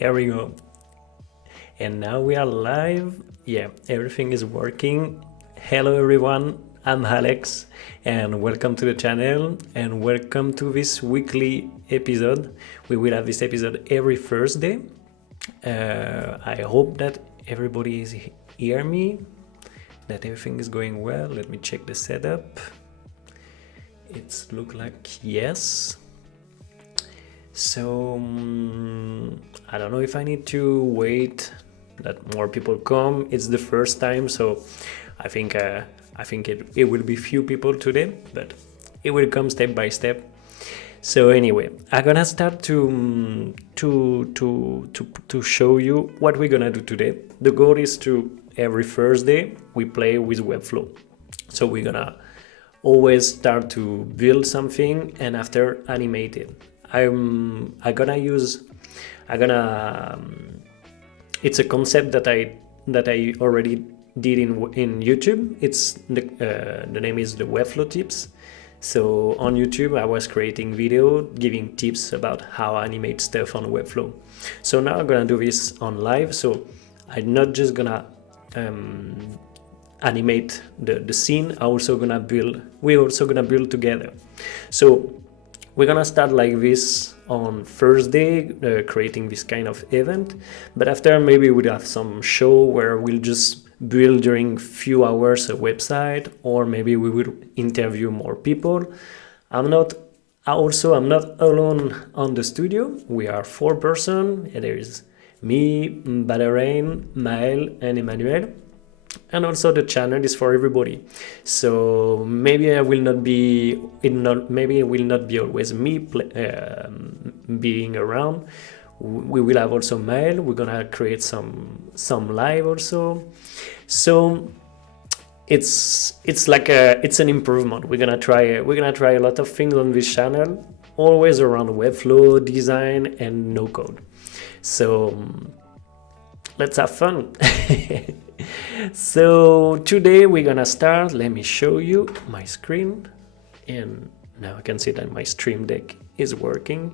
Here we go. And now we are live. Yeah, everything is working. Hello everyone, I'm Alex and welcome to the channel and welcome to this weekly episode. We will have this episode every Thursday. I hope that everybody is hear me, that everything is going well. Let me check the setup. It's look like yes. So I don't know if I need to wait that more people come. It's the first time, so I think it will be few people today, but it will come step by step. So anyway, I'm gonna start to show you what we're gonna do today. The goal is to every Thursday we play with Webflow. So we're gonna always start to build something and after animate it. It's a concept that I already did in YouTube. It's the name is the Webflow tips. So on YouTube I was creating video giving tips about how I animate stuff on Webflow. So now I'm gonna do this on live. So I'm not just gonna animate the scene. We're also gonna build together. So we're gonna start like this on Thursday, creating this kind of event, but after maybe we'll have some show where we'll just build during few hours a website, or maybe we will interview more people. I'm not alone on the studio. We are 4 persons. There is me, Balerain, Maël, and Emmanuel. And also the channel is for everybody. So maybe it will not be always me being around. We will have also Maël. We're gonna create some live also. So it's like it's an improvement. We're gonna try a lot of things on this channel, always around Webflow, design, and no code. So let's have fun. So today we're gonna start. Let me show you my screen, and now I can see that my stream deck is working.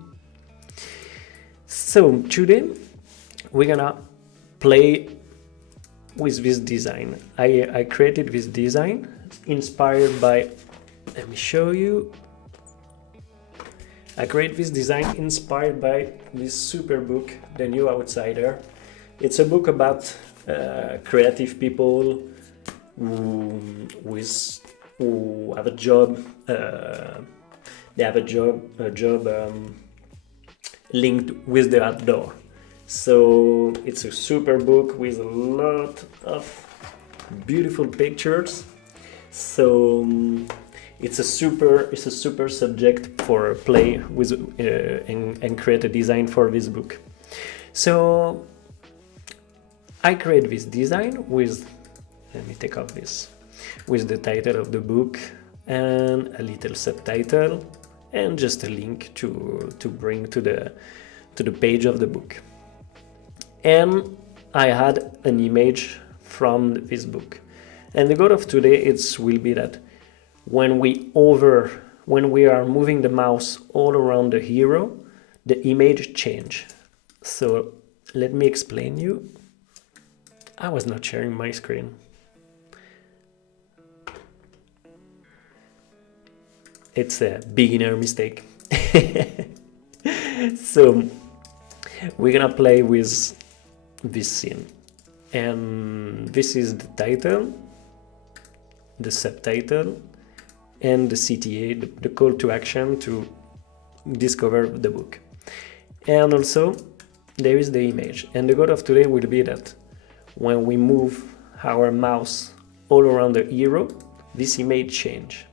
So today we're gonna play with this design. I created this design inspired by, let me show you. I created this design inspired by this super book, The New Outsider. It's a book about creative people who have a job. They have a job linked with the outdoor. So it's a super book with a lot of beautiful pictures. So it's a super subject for play with and create a design for this book. So I create this design with, let me take off this, with the title of the book and a little subtitle and just a link to bring to the page of the book. And I had an image from this book. And the goal of today will be that when we are moving the mouse all around the hero, the image change. So let me explain you. I was not sharing my screen. It's a beginner mistake. So we're gonna play with this scene. And this is the title, the subtitle, and the CTA, the call to action to discover the book. And also there is the image. And the goal of today will be that when we move our mouse all around the hero, this image change.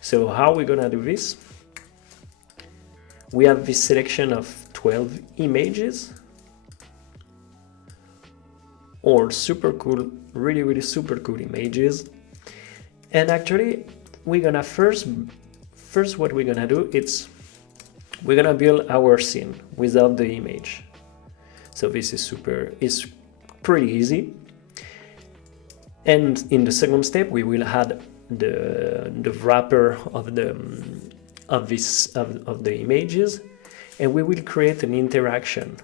So how we're gonna do this? We have this selection of 12 images, or super cool, really super cool images. And actually we're gonna first what we're gonna do, we're gonna build our scene without the image. So this is pretty easy. And in the second step we will add the wrapper of the images, and we will create an interaction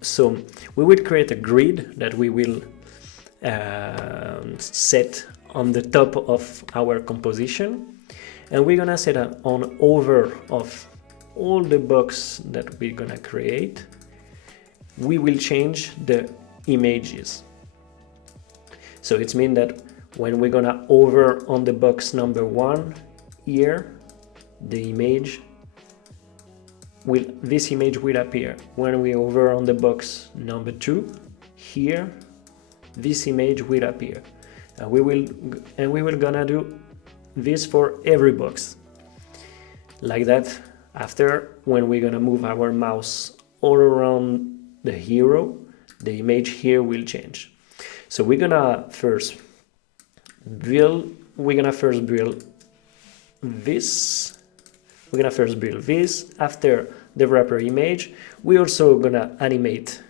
So we will create a grid that we will set on the top of our composition, and we're gonna set on over of all the box that we're gonna create. We will change the images. So it means that when we're gonna over on the box number 1 here, the image will, this image will appear. When we over on the box number 2 here, this image will appear. And we will gonna do this for every box like that. After, when we're gonna move our mouse all around the hero, the image here will change. So we're gonna first build this. We're gonna first build this. After the wrapper image, we're also gonna animate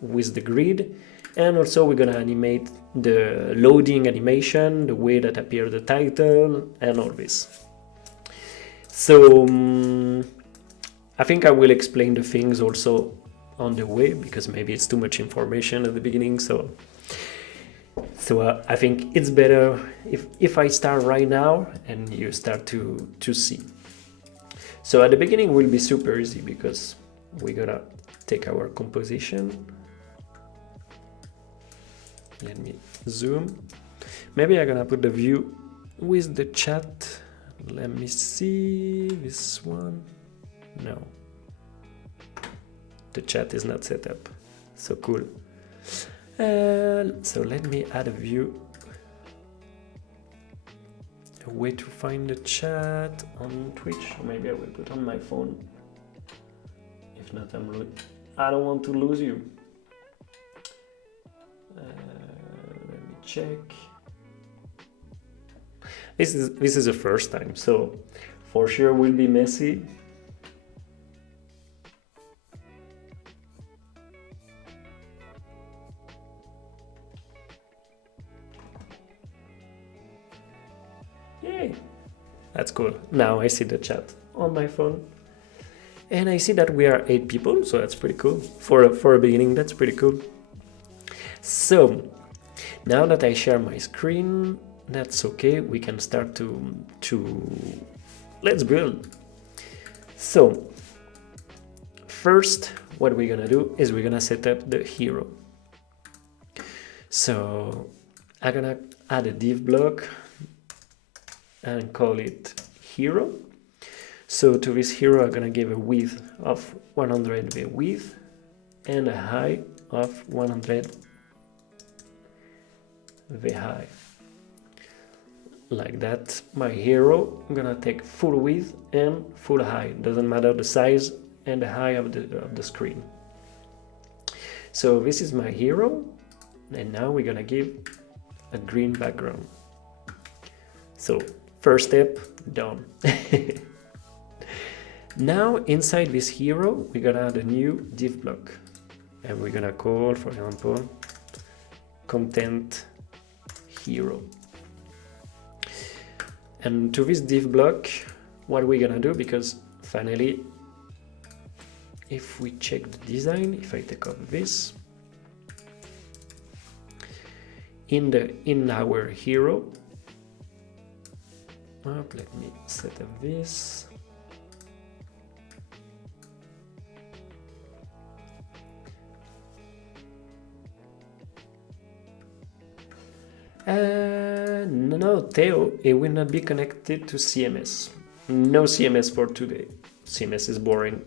with the grid, and also we're gonna animate the loading animation, the way that appear the title, and all this. So I think I will explain the things also on the way, because maybe it's too much information at the beginning. So I think it's better if I start right now and you start to see. So at the beginning will be super easy, because we're gonna take our composition. Let me zoom. Maybe I'm gonna put the view with the chat. Let me see this one. No, the chat is not set up. So cool. So let me add a view. A way to find the chat on Twitch. Or maybe I will put on my phone. If not, I don't want to lose you. Let me check. This is the first time, so for sure will be messy. Yay! That's cool. Now I see the chat on my phone. And I see that we are 8 people, so that's pretty cool. For a beginning, that's pretty cool. So, now that I share my screen, that's okay, we can start to let's build. So, first, what we're gonna do is we're gonna set up the hero. So, I'm gonna add a div block and call it hero. So to this hero, I'm gonna give a width of 100 the width and a height of 100 the height. Like that, my hero, I'm gonna take full width and full height. Doesn't matter the size and the height of the screen. So this is my hero, and now we're gonna give a green background. So first step done. Now inside this hero, we're gonna add a new div block, and we're gonna call, for example, content hero. And to this div block, what we're gonna do, because finally, if we check the design, if I take off this, in our hero, let me set up this. No, Theo, it will not be connected to CMS. No CMS for today. CMS is boring.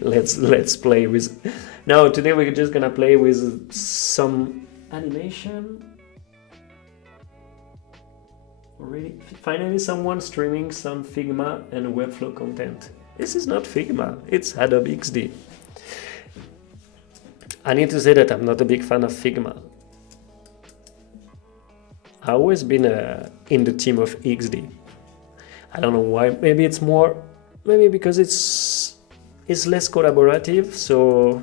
let's play with. No, today we're just gonna play with some animation. Really, finally, someone streaming some Figma and Webflow content. This is not Figma, it's Adobe XD. I need to say that I'm not a big fan of Figma. I've always been in the team of XD. I don't know why. Maybe it's more, maybe because it's less collaborative. So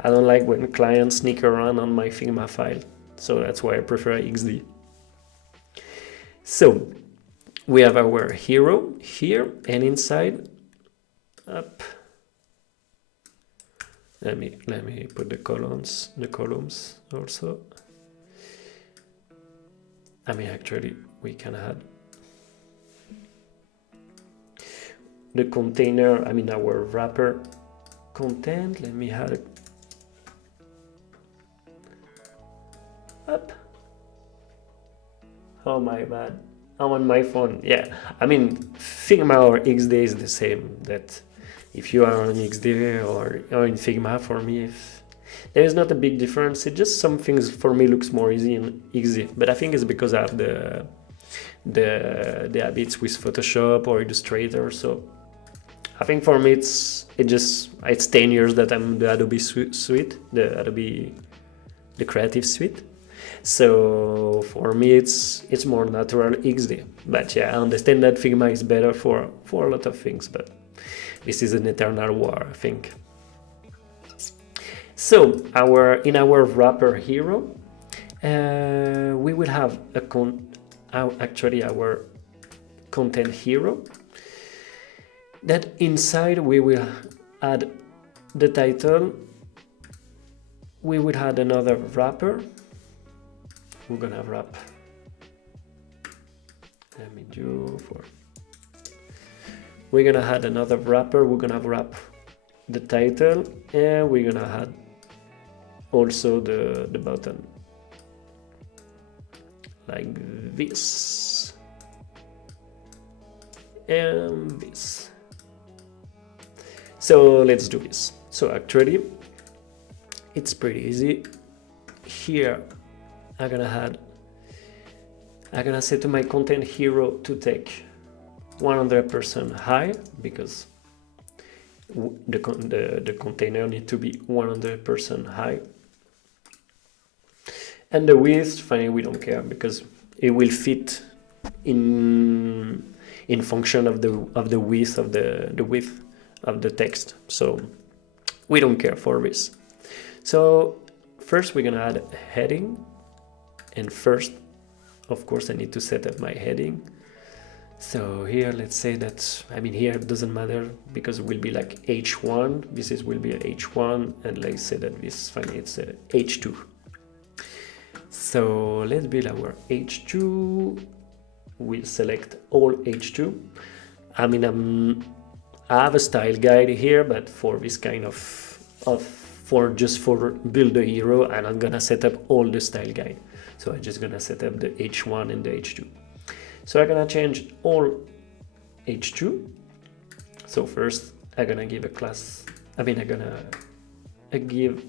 I don't like when clients sneak around on my Figma file. So that's why I prefer XD. So we have our hero here, and inside, up, Let me put the columns also. I mean, actually, we can add the container, I mean, our wrapper content. Let me add it up. Oh, my bad. I'm on my phone. Yeah, I mean, Figma or XD is the same. That if you are on XD or in Figma, for me, if there is not a big difference. It just some things for me looks more easy in XD, but I think it's because I have the habits with Photoshop or Illustrator. So I think for me it's 10 years that I'm the Adobe suite, the Creative Suite. So for me it's more natural XD. But yeah, I understand that Figma is better for a lot of things, but this is an eternal war, I think. So in our wrapper hero, we will have our content hero. That inside we will add the title. We will add another wrapper. We're gonna wrap. Let me do for. We're gonna add another wrapper. We're gonna wrap the title, and we're gonna add also the button like this and this. So let's do this. So actually it's pretty easy. Here I'm gonna set to my content hero to take 100% high, because the container need to be 100% high. And the width, finally, we don't care, because it will fit in function of the width of the width of the text. So we don't care for this. So first we're gonna add a heading, and first, of course, I need to set up my heading. So here, let's say that, I mean, here it doesn't matter, because it will be like H1. This will be a H1, and let's say that this, finally, it's a H2. So let's build our H2. We'll select all H2. I mean, I have a style guide here, but for this kind of for build a hero, and I'm gonna set up all the style guide. So I'm just gonna set up the H1 and the H2. So I'm gonna change all H2. So first I'm gonna give a class, I'm gonna give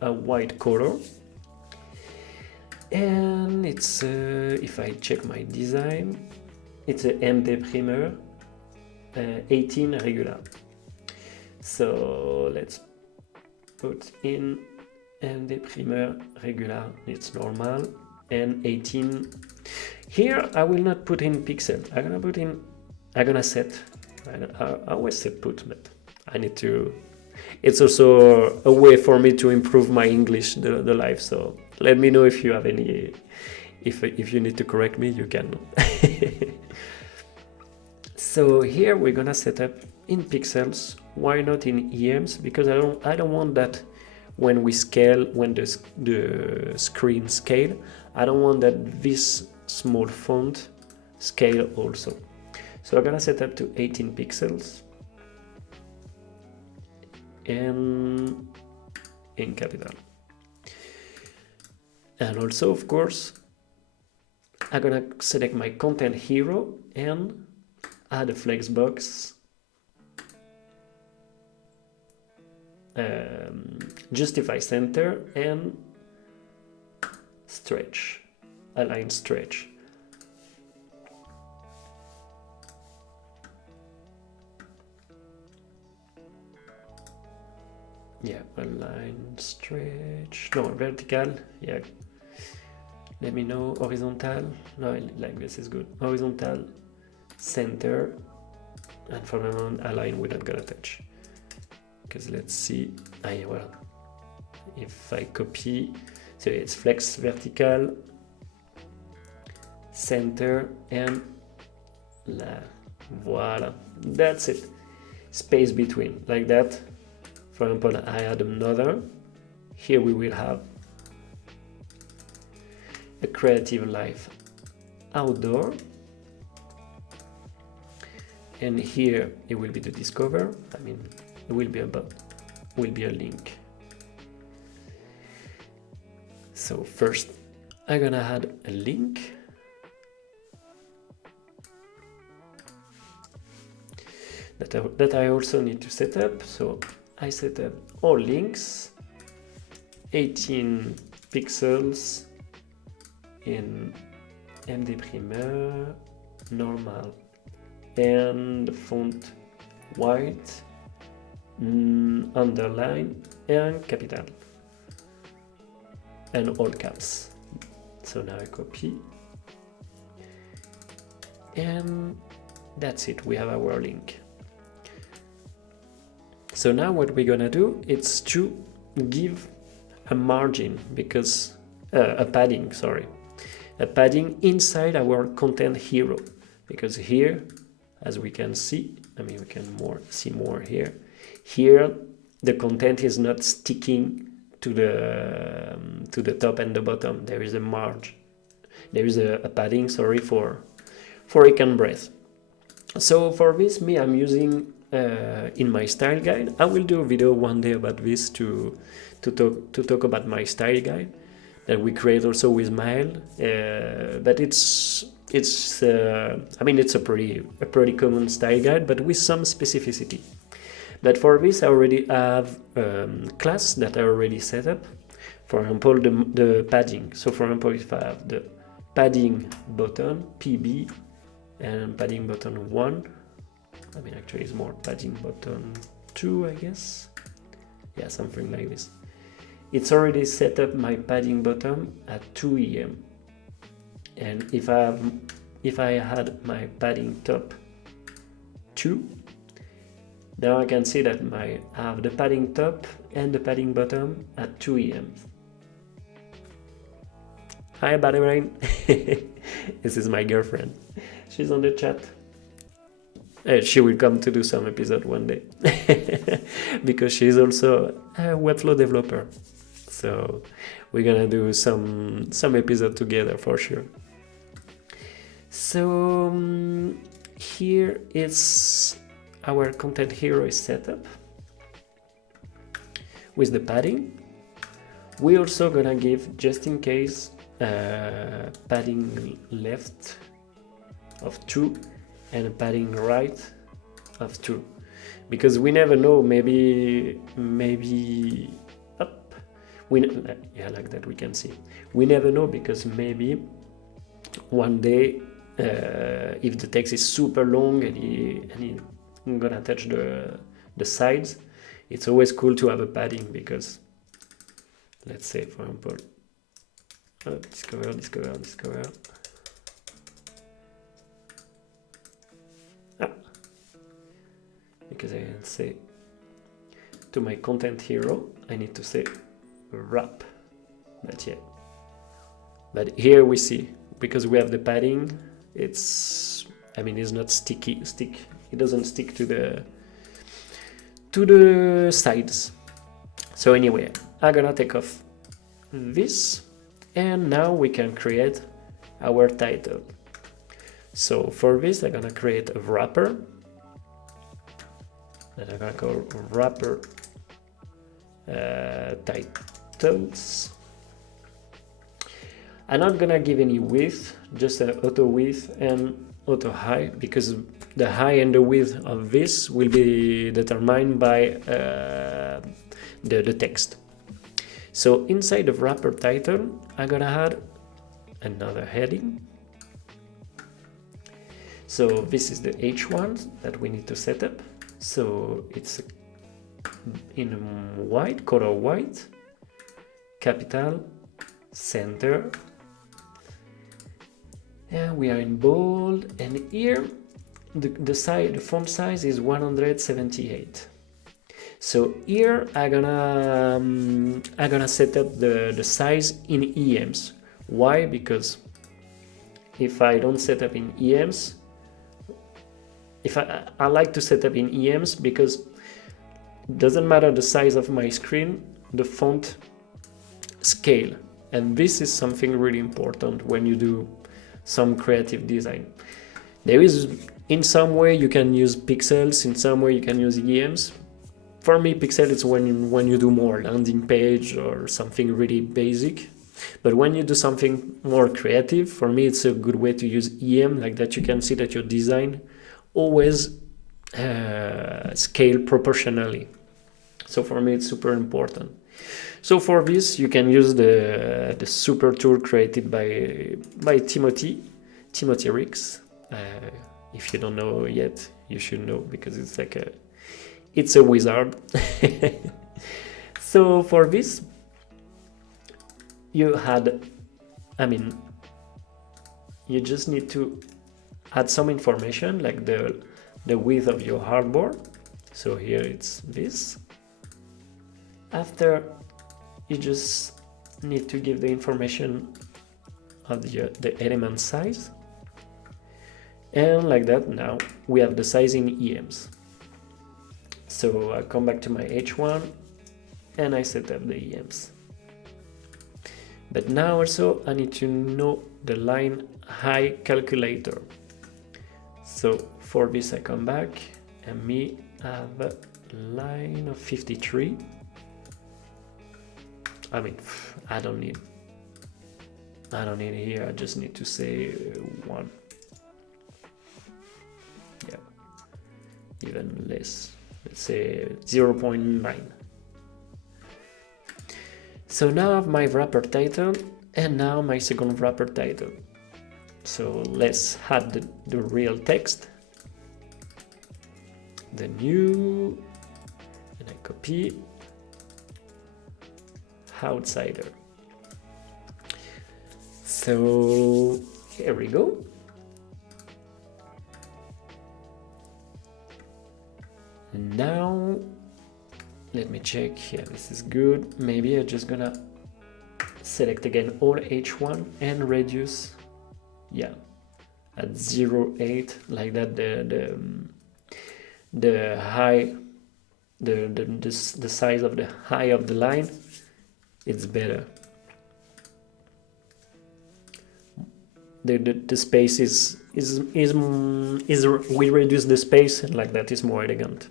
a white color. And it's, if I check my design, it's a MD primer 18 regular. So let's put in MD primer regular, it's normal, and 18. Here I will not put in pixel. I'm gonna set. I always say put, but I need to. It's also a way for me to improve my English, the live. So let me know if you have any. If you need to correct me, you can. So here we're gonna set up in pixels. Why not in EMs? Because I don't want that when we scale, when the screen scale, I don't want that this small font scale also. So I'm gonna set up to 18 pixels and in capital. And also, of course, I'm gonna select my content hero and add a flex box, justify center, and stretch, align stretch. Yeah, align stretch, no, vertical, yeah. Let me know, horizontal, no, like this is good. Horizontal, center, and for the moment, align, we're not gonna touch. Because let's see, well, if I copy, so it's flex vertical, center, and voila, that's it. Space between, like that. For example, I add another. Here we will have a creative life outdoor. And here it will be the discover. I mean, it will be a link. So first I'm gonna add a link. That I also need to set up. So I set up all links, 18 pixels in MD Primer, normal, and font white, underline, and capital, and all caps. So now I copy, and that's it, we have our link. So now what we're gonna do is to give a margin, because a padding inside our content hero, because here, as we can see, I mean we can see more here. Here the content is not sticking to the top and the bottom. There is a margin. There is a padding, sorry, for I can breathe. So for this, I'm using in my style guide. I will do a video one day about this to talk about my style guide that we create also with Mael. But it's I mean it's a pretty common style guide, but with some specificity. But for this, I already have class that I already set up. For example, the padding. So for example, if I have the padding button PB and padding button 1, I mean actually it's more padding button 2, I guess. Yeah, something like this. It's already set up my padding button at 2 EM. And if I had my padding top 2, now I can see that I have the padding top and the padding bottom at 2 EM. Hi, Body Brain. This is my girlfriend. She's on the chat. She will come to do some episode one day because she's also a Webflow developer. So we're gonna do some episode together for sure. So here is our content hero is set up with the padding. We're also gonna give, just in case, padding left of 2 and a padding right of 2, because we never know, maybe up, yeah, like that we can see. We never know, because maybe one day if the text is super long and he gonna touch the sides, it's always cool to have a padding, because let's say for example discover. Because I can say to my content hero, I need to say wrap. But here we see, because we have the padding, it's not sticky. It doesn't stick to the sides. So anyway, I'm gonna take off this, and now we can create our title. So for this, I'm gonna create a wrapper that I'm gonna call wrapper titles. I'm not gonna give any width, just an auto width and auto high, because the high and the width of this will be determined by the text. So inside the wrapper title, I'm gonna add another heading. So this is the H1 that we need to set up. So it's in white, color white, capital, center, and we are in bold, and here the font size is 178. So here I'm gonna set up the size in EMs. Why? Because if I don't set up in EMs, if I like to set up in EMs, because doesn't matter the size of my screen, the font scale. And this is something really important when you do some creative design. There is, in some way you can use pixels, in some way you can use EMs. For me, pixel is when you do more landing page or something really basic. But when you do something more creative, for me it's a good way to use EM, like that you can see that your design always scale proportionally. So for me it's super important. So for this you can use the super tool created by Timothy Ricks. If you don't know yet, you should know, because it's a wizard. So for this you just need to add some information, like the width of your hardboard. So here it's this. After, you just need to give the information of the element size, and like that now we have the size in EMs. So I come back to my H1 and I set up the EMs. But now also I need to know the line height calculator. So for this I come back and me have a line of 53. I don't need here, I just need to say 1. Yeah, even less, let's say 0.9. So now I have my wrapper title and now my second wrapper title. So let's add the real text, the new, and I copy outsider. So here we go. Now let me check. Yeah, this is good. Maybe I'm just gonna select again all H1 and reduce, yeah, at 0.8, like that. The high, the size of the high of the line, it's better. The space is we reduce the space, and like that is more elegant.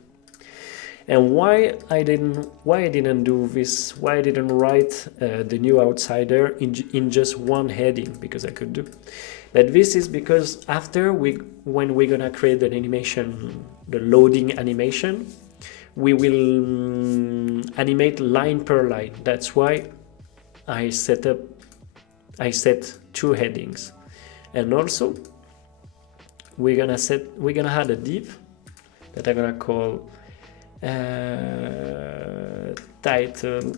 And why I didn't do this? Why I didn't write the new outsider in just one heading? Because I could do. But this is because after when we're gonna create the animation, the loading animation, we will animate line per line. That's why I set 2 headings. And also we're gonna add a div that I'm gonna call title,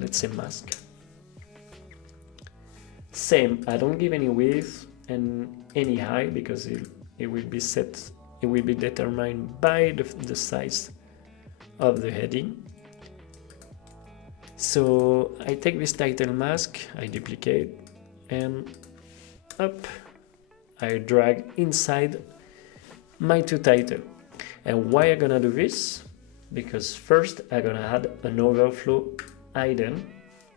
let's say mask. Same, I don't give any width and any height, because it will be determined by the size of the heading. So I take this title mask, I duplicate, and up I drag inside my 2 title. And why I'm gonna do this? Because first I'm gonna add an overflow item,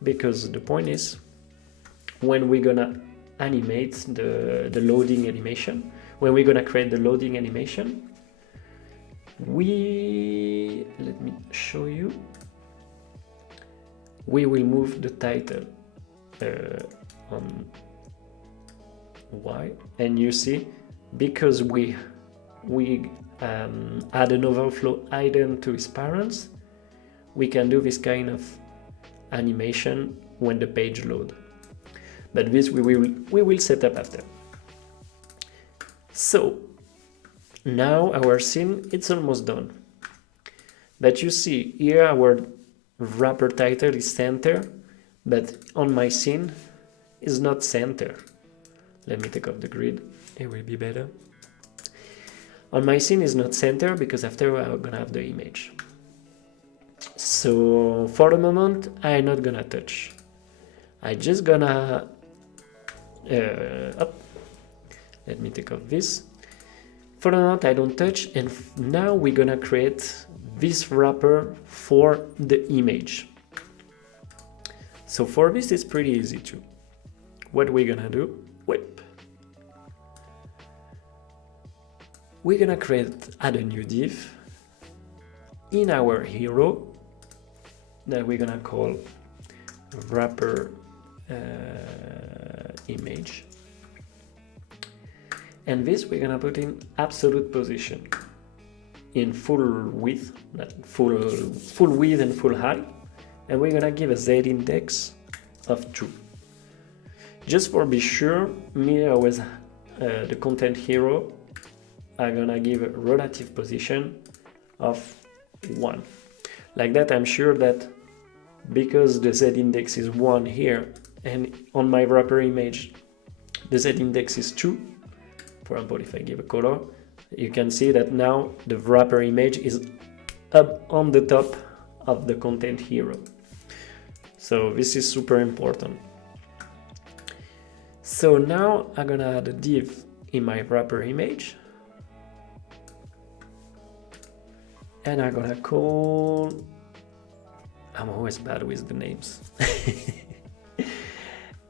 because the point is, when we're gonna animate the loading animation, when we're gonna create the loading animation, let me show you, we will move the title on Y, and you see, because we add an overflow item to its parents, we can do this kind of animation when the page load. But this we will set up after. So now our scene, it's almost done. But you see here our wrapper title is center, but on my scene is not center. Let me take off the grid, it will be better. On my scene is not center because after I'm gonna have the image. So for the moment I'm not gonna touch. I just gonna let me take off this. For the moment I don't touch, and now we're gonna create this wrapper for the image. So for this it's pretty easy too. What we're gonna do, we're gonna add a new div in our hero that we're gonna call wrapper image, and this we're gonna put in absolute position in full width, not full width and full height, and we're gonna give a z index of 2. Just for be sure, me with the content hero, I'm gonna give a relative position of 1. Like that, I'm sure that because the z index is 1 here, and on my wrapper image the z index is 2, for example, if I give a color, you can see that now the wrapper image is up on the top of the content hero. So this is super important. So now I'm gonna add a div in my wrapper image, and I'm gonna call, I'm always bad with the names,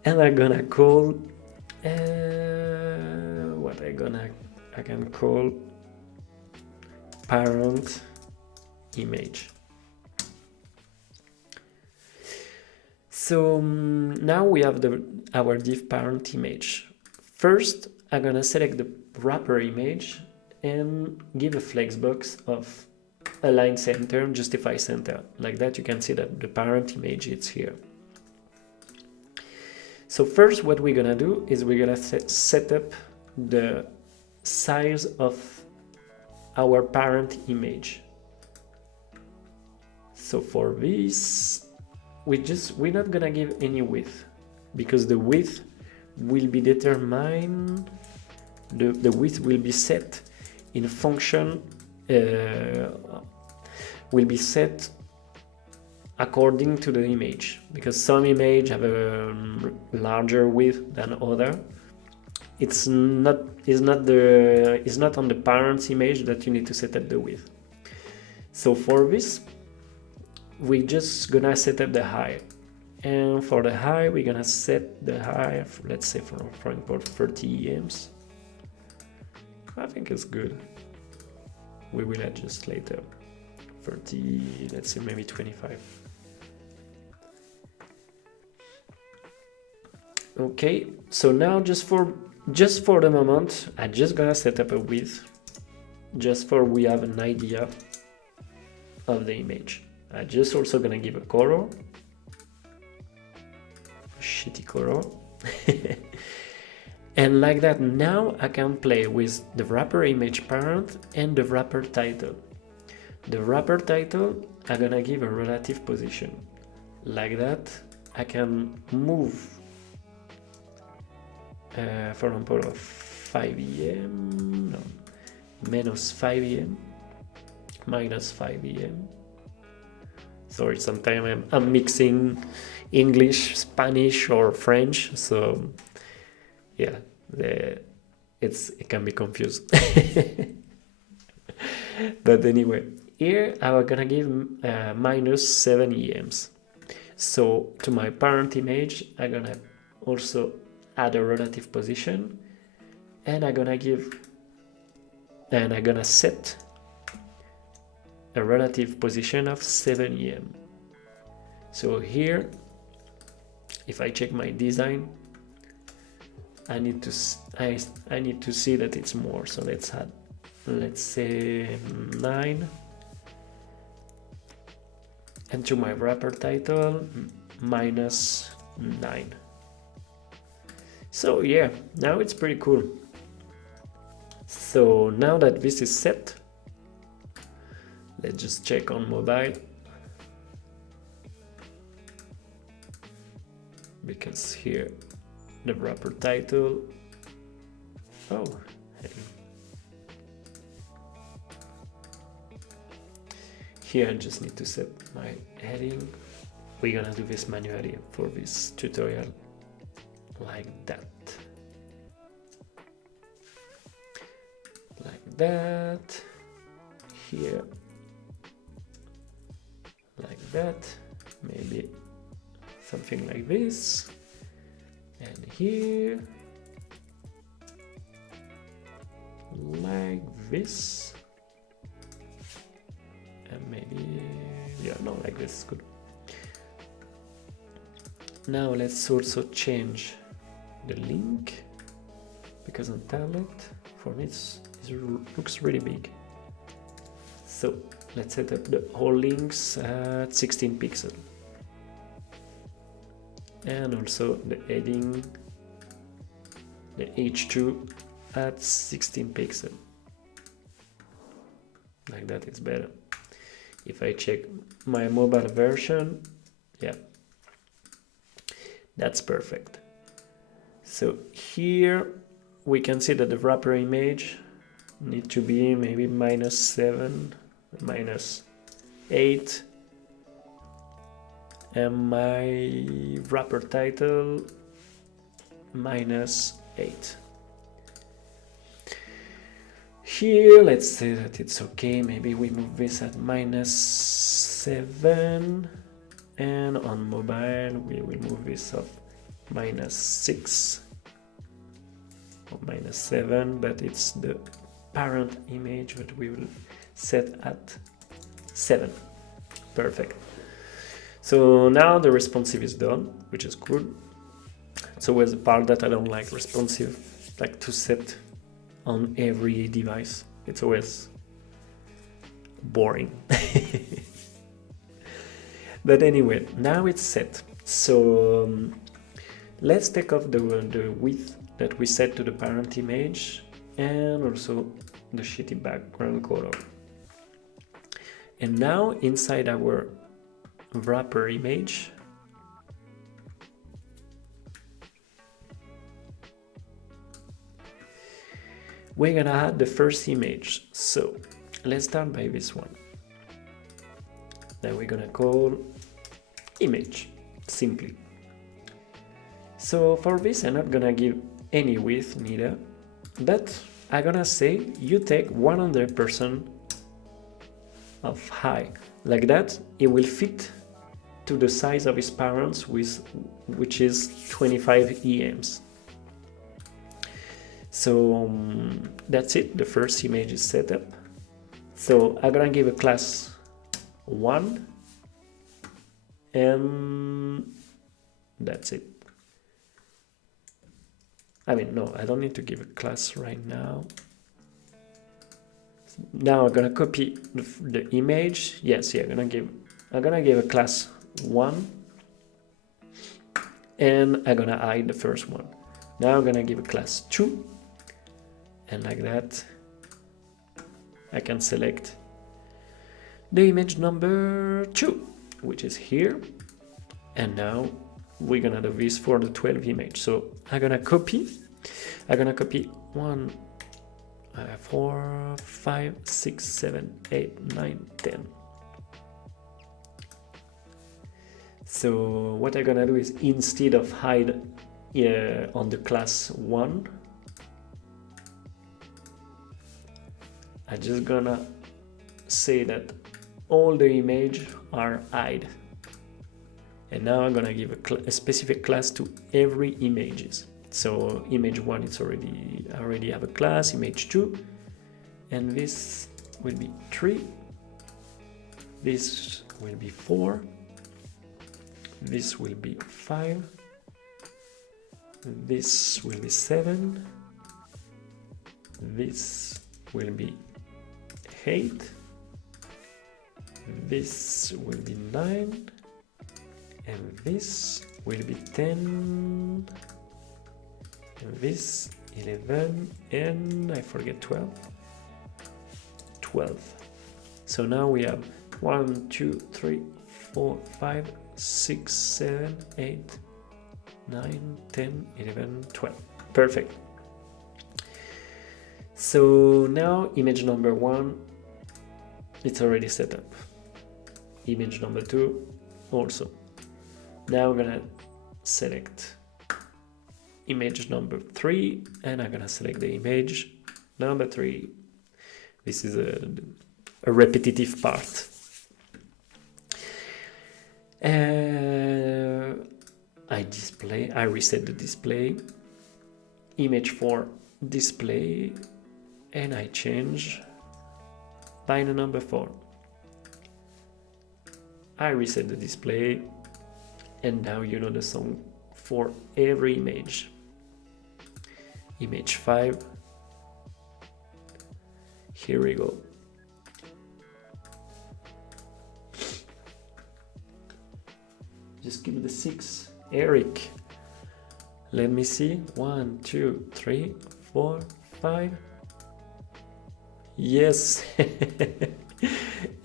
and I'm gonna call I can call parent image. So now we have our div parent image. First, I'm gonna select the wrapper image and give a flexbox of align center, justify center. Like that, you can see that the parent image is here. So first, what we're gonna do is we're gonna set up the size of our parent image. So for this, we're not gonna give any width, because the width will be determined, the width will be set in function, will be set according to the image, because some image have a larger width than other. It's not on the parent's image that you need to set up the width. So for this, we're just gonna set up the height, and for the height we're gonna set the height, let's say for import 30 EMs. I think it's good. We will adjust later. 30, let's say maybe 25. Okay, so now just for the moment, I'm just gonna set up a width, just for we have an idea of the image. I'm just also gonna give a color, a shitty color, and like that, now I can play with the wrapper image parent and the wrapper title. The wrapper title, I'm gonna give a relative position. Like that, I can move, for example, of 5 EM, no, minus 5 EM, minus 5 EM. Sorry, sometimes I'm mixing English, Spanish, or French, so yeah, it can be confused. But anyway, here I'm gonna give minus 7 EMs. So to my parent image, I'm gonna also add a relative position, and I'm gonna set a relative position of 7 EM. So here, if I check my design, I need to see that it's more. So let's add, let's say 9, and to my wrapper title, minus 9. So yeah, now it's pretty cool. So now that this is set, let's just check on mobile, because here the wrapper title, oh, heading. Here I just need to set my heading. We're gonna do this manually for this tutorial, like that. like that, here like that, maybe something like this, and here like this, and maybe, yeah, no, like this is good. Now let's also change the link, because on tablet for me it looks really big. So let's set up the whole links at 16 pixels, and also the heading, the H2 at 16 pixels. Like that is better. If I check my mobile version, yeah, that's perfect. So here we can see that the wrapper image need to be maybe -7, -8, and my wrapper title -8. Here, let's say that it's okay. Maybe we move this at -7, and on mobile we will move this up -6 or -7, but it's the parent image that we will set at 7. Perfect. So now the responsive is done, which is good. It's always the part that I don't like, responsive, like to set on every device. It's always boring. But anyway, now it's set. So let's take off the width that we set to the parent image, and also the shitty background color. And now inside our wrapper image, we're gonna add the first image. So let's start by this one. Then we're gonna call image, simply. So for this I'm not gonna give any width neither, but I'm gonna say you take 100% of height. Like that, it will fit to the size of his parents, which is 25 EMs. So that's it, the first image is set up. So I'm gonna give a class 1, and that's it. I mean, no, I don't need to give a class right now. Now I'm gonna copy the image. Yes, yeah, I'm gonna give a class 1, and I'm gonna hide the first one. Now I'm gonna give a class 2, and like that I can select the image number 2, which is here, and now we're gonna do this for the 12 image. So I'm gonna copy 1, 4, 5, 6, 7, 8, 9, 10. So what I'm gonna do is, instead of hide on the class 1, I'm just gonna say that all the image are hide. And now I'm gonna give a specific class to every images. So image 1 is I already have a class, image 2, and this will be 3, this will be 4, this will be 5, this will be 7, this will be 8, this will be 9, and this will be 10, and this 11, and I forget 12. So now we have 1, 2, 3, 4, 5, 6, 7, 8, 9, 10, 11, 12. Perfect. So now image number 1, it's already set up. Image number 2 also. Now I'm gonna select image number 3, and I'm gonna select the image number 3, This is a repetitive part. I reset the display, image for display, and I change by the number 4. I reset the display, and now you know the song for every image. Image 5. Here we go. Just give the 6. Eric. Let me see. 1, 2, 3, 4, 5. Yes.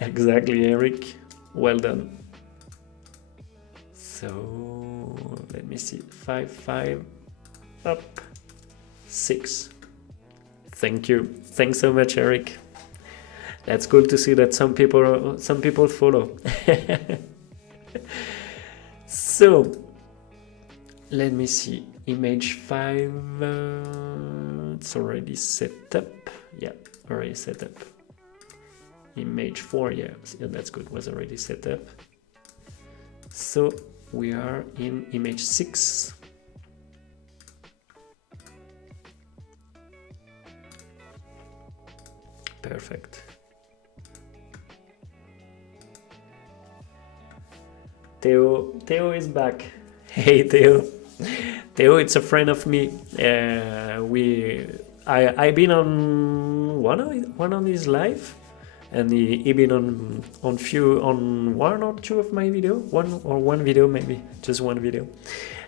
Exactly, Eric. Well done. So let me see. 5, 5, up, 6. Thank you. Thanks so much, Eric. That's cool to see that some people follow. So let me see. Image 5. It's already set up. Yeah, already set up. Image 4. Yeah, that's good. Was already set up. So we are in image 6. Perfect. Theo is back. Hey Theo. Theo, it's a friend of me. I've been on one on his live, and he been on one or two of my video, one video maybe, just one video.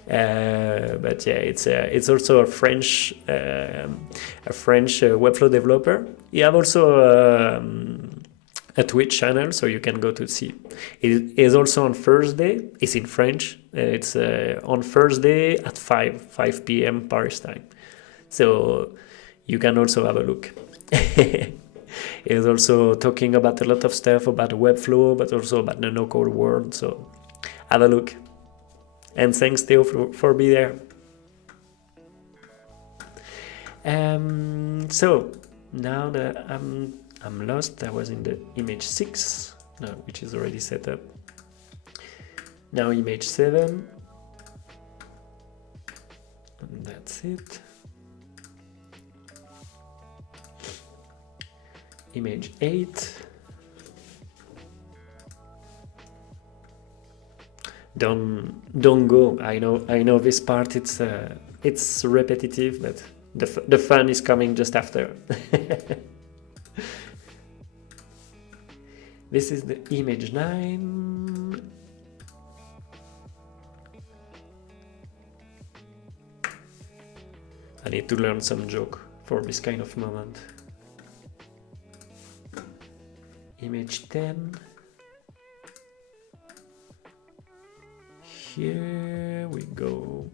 But yeah, it's also a French Webflow developer. He have also a Twitch channel, so you can go to see. It is also on Thursday. It's in French. It's on Thursday at 5 p.m. Paris time. So you can also have a look. He's also talking about a lot of stuff about Webflow, but also about the no-code world. So have a look. And thanks, Theo, for being there. So now that I'm lost, I was in the image 6, which is already set up. Now image 7. And that's it. Image 8. Don't go. I know this part. It's repetitive, but the fun is coming just after. This is the image 9. I need to learn some joke for this kind of moment. Image 10. Here we go.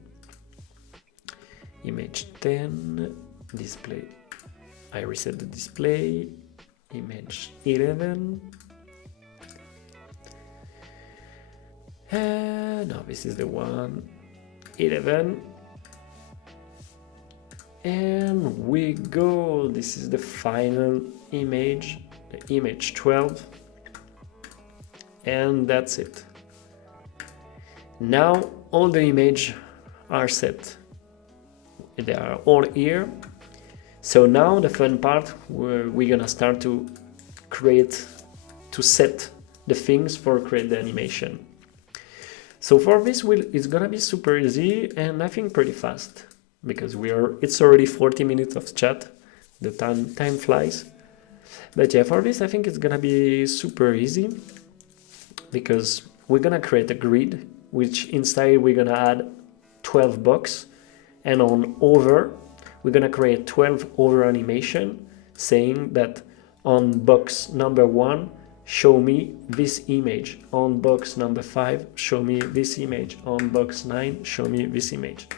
Image 10. Display. I reset the display. Image 11. No, this is the one. 11. And we go. This is the final image. The image 12. And that's it. Now all the images are set. They are all here. So now the fun part, where we're gonna start to set the things for create the animation. So for this, it's gonna be super easy and I think pretty fast, because it's already 40 minutes of chat. The time flies. But yeah, for this I think it's gonna be super easy, because we're gonna create a grid, which inside we're gonna add 12 box, and on over we're gonna create 12 over animation saying that on box number 1 show me this image, on box number 5 show me this image, on box 9 show me this image.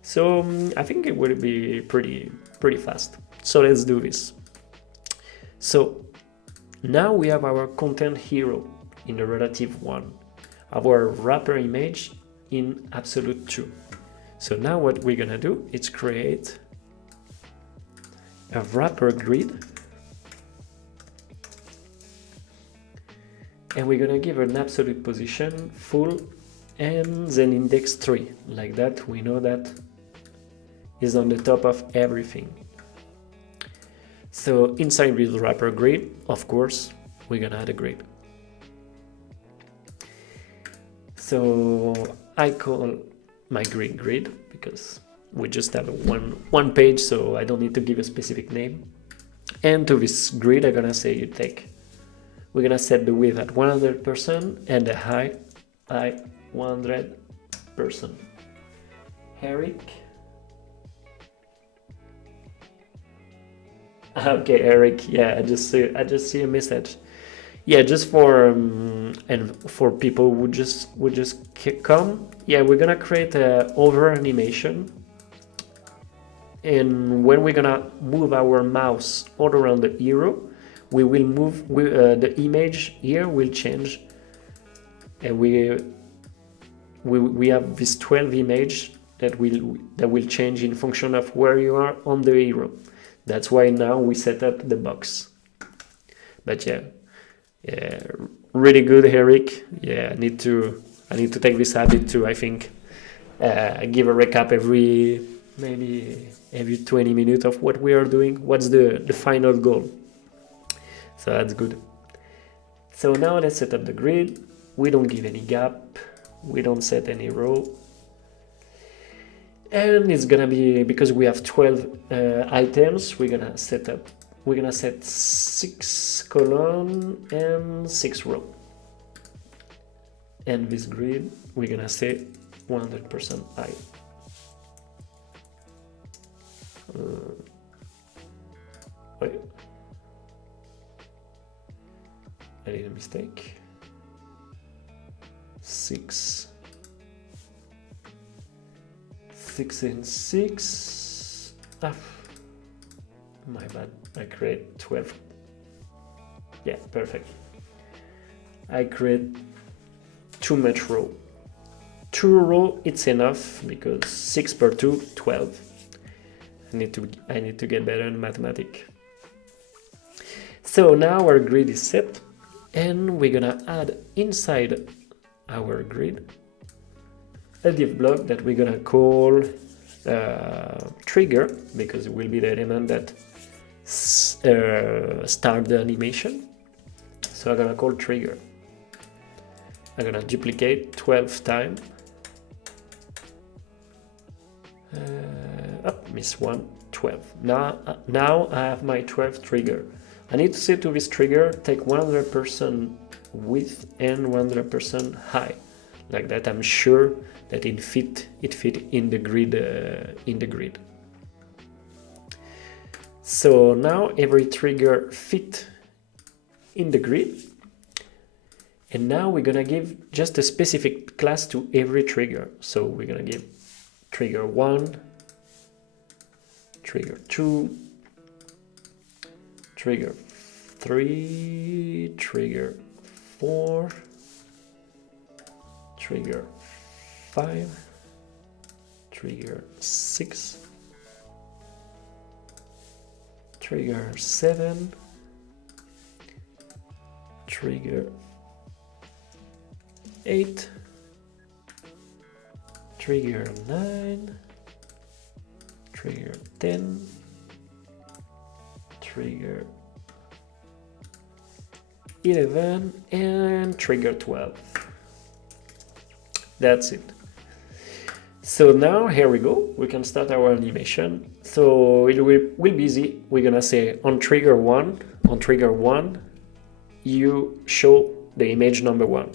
So I think it will be pretty fast. So let's do this. So now we have our content hero in the relative 1, our wrapper image in absolute 2. So now what we're gonna do is create a wrapper grid and we're gonna give an absolute position full and then index 3. Like that, we know that is on the top of everything. So inside this wrapper grid, of course, we're gonna add a grid. So I call my grid because we just have one page, so I don't need to give a specific name. And to this grid, I'm gonna say you take. We're gonna set the width at 100% and the height at 100%. Eric. Okay, Eric. Yeah, I just see a message. Yeah, just for and for people who just come. Yeah, we're gonna create a over animation, and when we're gonna move our mouse all around the hero, we will move. The image here will change, and we have this 12 image that will change in function of where you are on the hero. That's why now we set up the box. But yeah, really good, Eric. Yeah, I need to take this habit to, I think, give a recap maybe every 20 minutes of what we are doing. What's the final goal? So that's good. So now let's set up the grid. We don't give any gap. We don't set any row. And it's gonna be, because we have 12 items, we're gonna set 6 column and 6 row. And this grid, we're gonna say 100% height. Wait, I did a mistake. 6 and 6. My bad. I create 12. Yeah, perfect. I create too much row. 2 row, it's enough because 6 per 2, 12. I need to get better in mathematics. So now our grid is set, and we're gonna add inside our grid a div block that we're gonna call trigger, because it will be the element that start the animation. So I'm gonna call trigger. I'm gonna duplicate 12 times. Miss one, 12. Now I have my 12th trigger. I need to say to this trigger, take 100% width and 100% height. Like that, I'm sure that it fit in the grid. So now every trigger fit in the grid, and now we're gonna give just a specific class to every trigger. So we're gonna give trigger 1, trigger 2, trigger 3, trigger 4, trigger 5, trigger 6, trigger 7, trigger 8, trigger 9, trigger 10, trigger 11, and trigger 12. That's it. So now here we go, we can start our animation. So it will be easy. We're gonna say on trigger 1, you show the image number 1.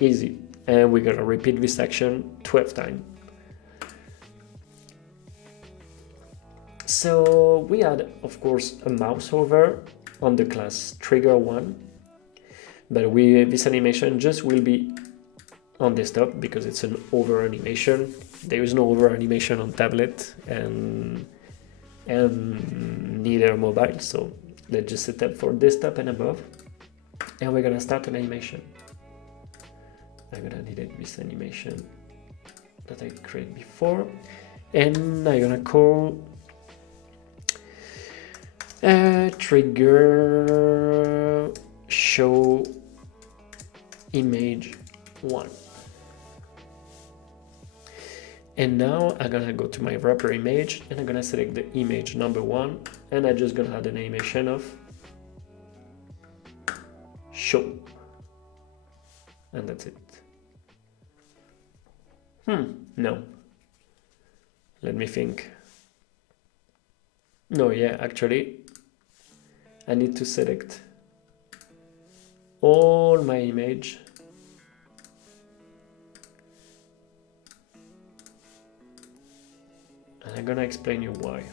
Easy. And we're gonna repeat this action 12 times. So we add, of course, a mouse over on the class trigger 1, but this animation just will be on desktop because it's an over animation. There is no over animation on tablet and neither mobile, so let's just set up for desktop and above, and we're gonna start an animation. I'm gonna delete this animation that I created before, and I'm gonna call trigger show image 1. And now I'm gonna go to my wrapper image and I'm gonna select the image number 1 and I'm just gonna add an animation of show. And that's it. No. Let me think. No, yeah, actually, I need to select all my image and I'm gonna explain you why.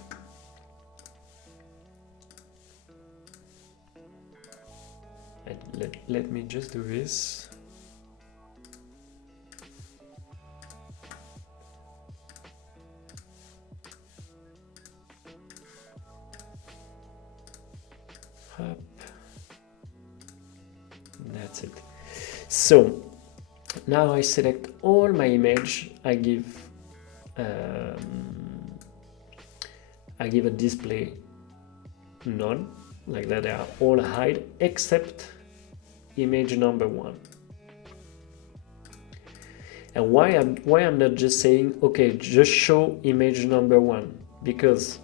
And let me just do this. Up. That's it. So now I select all my image. I give a display none, like that. They are all hide except image number 1. And why I'm not just saying okay, just show image number 1, because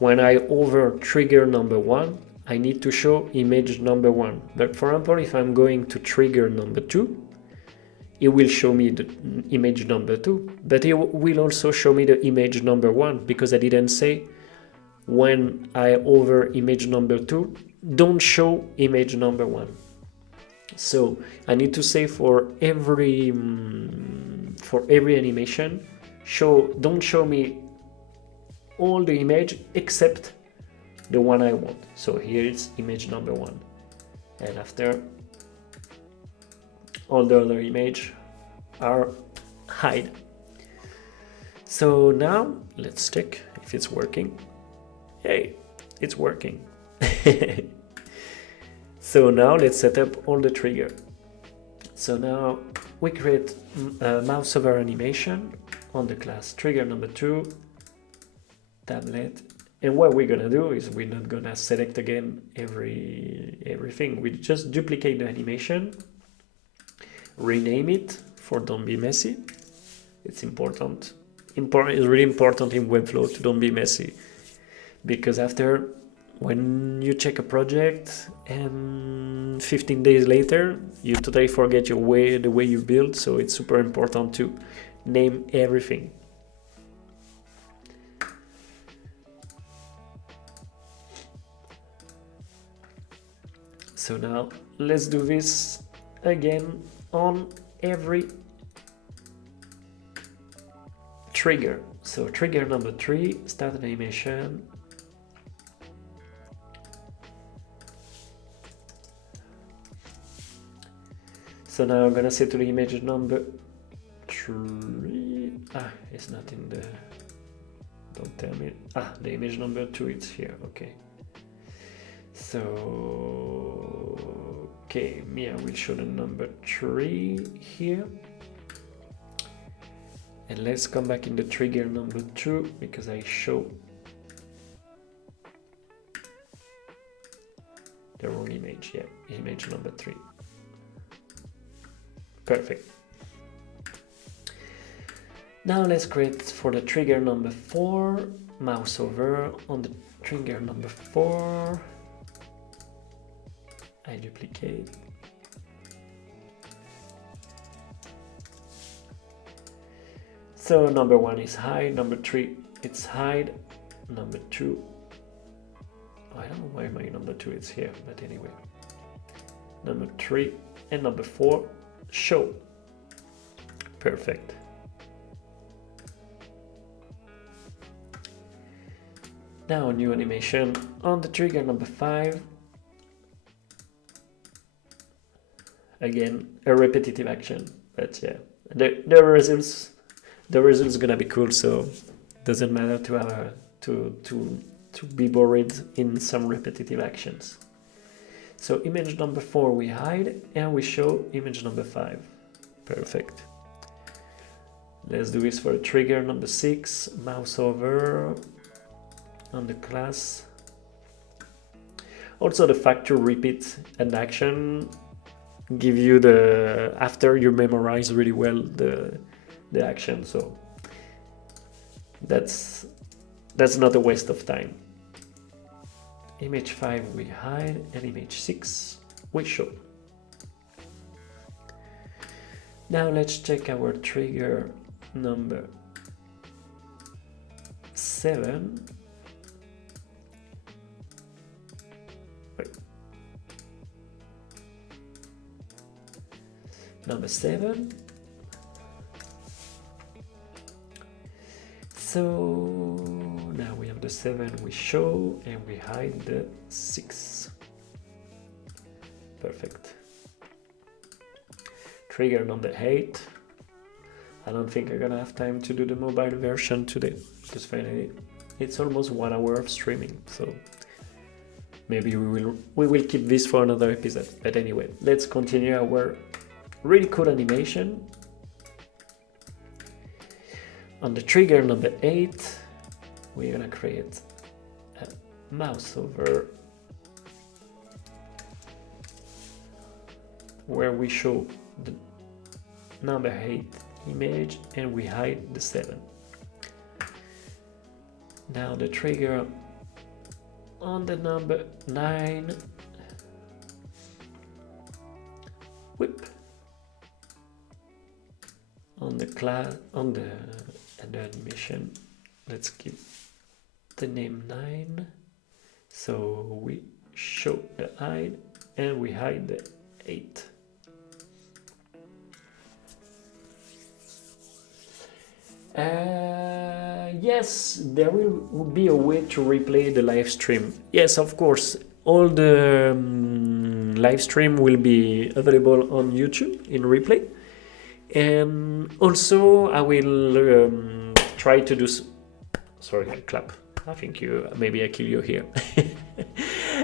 when I over trigger number 1, I need to show image number 1. But for example, if I'm going to trigger number 2, it will show me the image number 2, but it will also show me the image number 1, because I didn't say when I over image number 2, don't show image number 1. So I need to say for every animation, don't show me all the image except the one I want. So here it's image number 1, and after all the other image are hide. So now let's check if it's working. Hey, it's working. So now let's set up all the trigger. So now we create a mouse over animation on the class trigger number 2, tablet. And what we're gonna do is we're not gonna select again everything. We just duplicate the animation, rename it for Don't Be Messy. It's important. It's really important in Webflow to don't be messy, because after when you check a project and 15 days later you totally forget the way you build. So it's super important to name everything. So now let's do this again on every trigger. So trigger number 3, start animation. So now I'm gonna set to the image number 3. It's not in the, don't tell me. The image number 2, it's here, okay. So, okay, I will show the number 3 here. And let's come back in the trigger number 2, because I show the wrong image. Yeah, image number 3. Perfect. Now let's create for the trigger number 4, mouse over on the trigger number 4. I duplicate. So number 1 is hide, number 3 it's hide, number 2, I don't know why my number 2 is here, but anyway, number 3 and number 4 show. Perfect. Now new animation on the trigger number 5. Again, a repetitive action, but yeah, the results gonna be cool. So doesn't matter to have to be bored in some repetitive actions. So image number 4 we hide and we show image number 5. Perfect. Let's do this for trigger number 6. Mouse over on the class. Also the fact to repeat an action give you the, after you memorize really well the action. So that's not a waste of time. Image 5 we hide, and image 6 we show. Now let's check our trigger number 7. Wait. Number 7. So now we have the 7 we show, and we hide the 6. Perfect. Trigger number 8. I don't think I'm gonna have time to do the mobile version today, because finally it's almost 1 hour of streaming, so maybe we will keep this for another episode. But anyway, let's continue our really cool animation. On the trigger number 8, we're gonna create a mouse over where we show the number 8 image, and we hide the 7. Now the trigger on the number 9, whip. On the class, on the animation, let's give the name 9. So we show the hide, and we hide the 8. Yes, there will be a way to replay the live stream. Yes, of course, all the live stream will be available on YouTube in replay. And also I will try to do... Sorry, I clap. I think maybe I kill you here.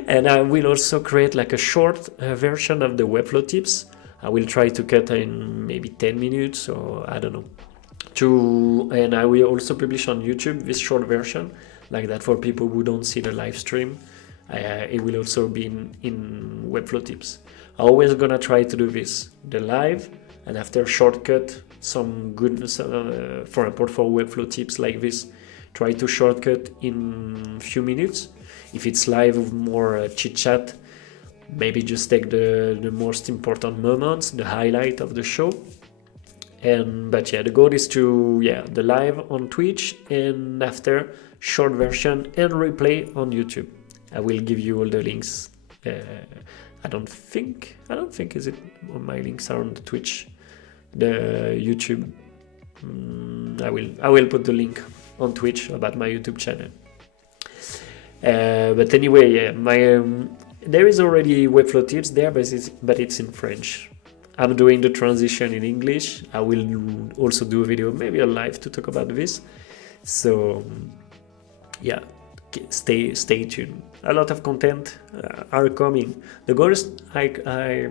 And I will also create like a short version of the Webflow tips. I will try to cut in maybe 10 minutes, or I don't know. And I will also publish on YouTube this short version, like that, for people who don't see the live stream. It will also be in Webflow tips. I'm always gonna try to do this, the live, and after shortcut some goodness, for example, for Webflow tips like this, try to shortcut in few minutes. If it's live, more chit-chat, maybe just take the most important moments, the highlight of the show. But yeah, the goal is to the live on Twitch, and after short version and replay on YouTube. I will give you all the links. I don't think is it my links are on the Twitch, the YouTube. I will put the link on Twitch about my YouTube channel. But anyway, there is already Webflow tips there, but it's in French. I'm doing the transition in English. I will also do a video, maybe a live, to talk about this. So yeah, stay tuned. A lot of content are coming. The goal is I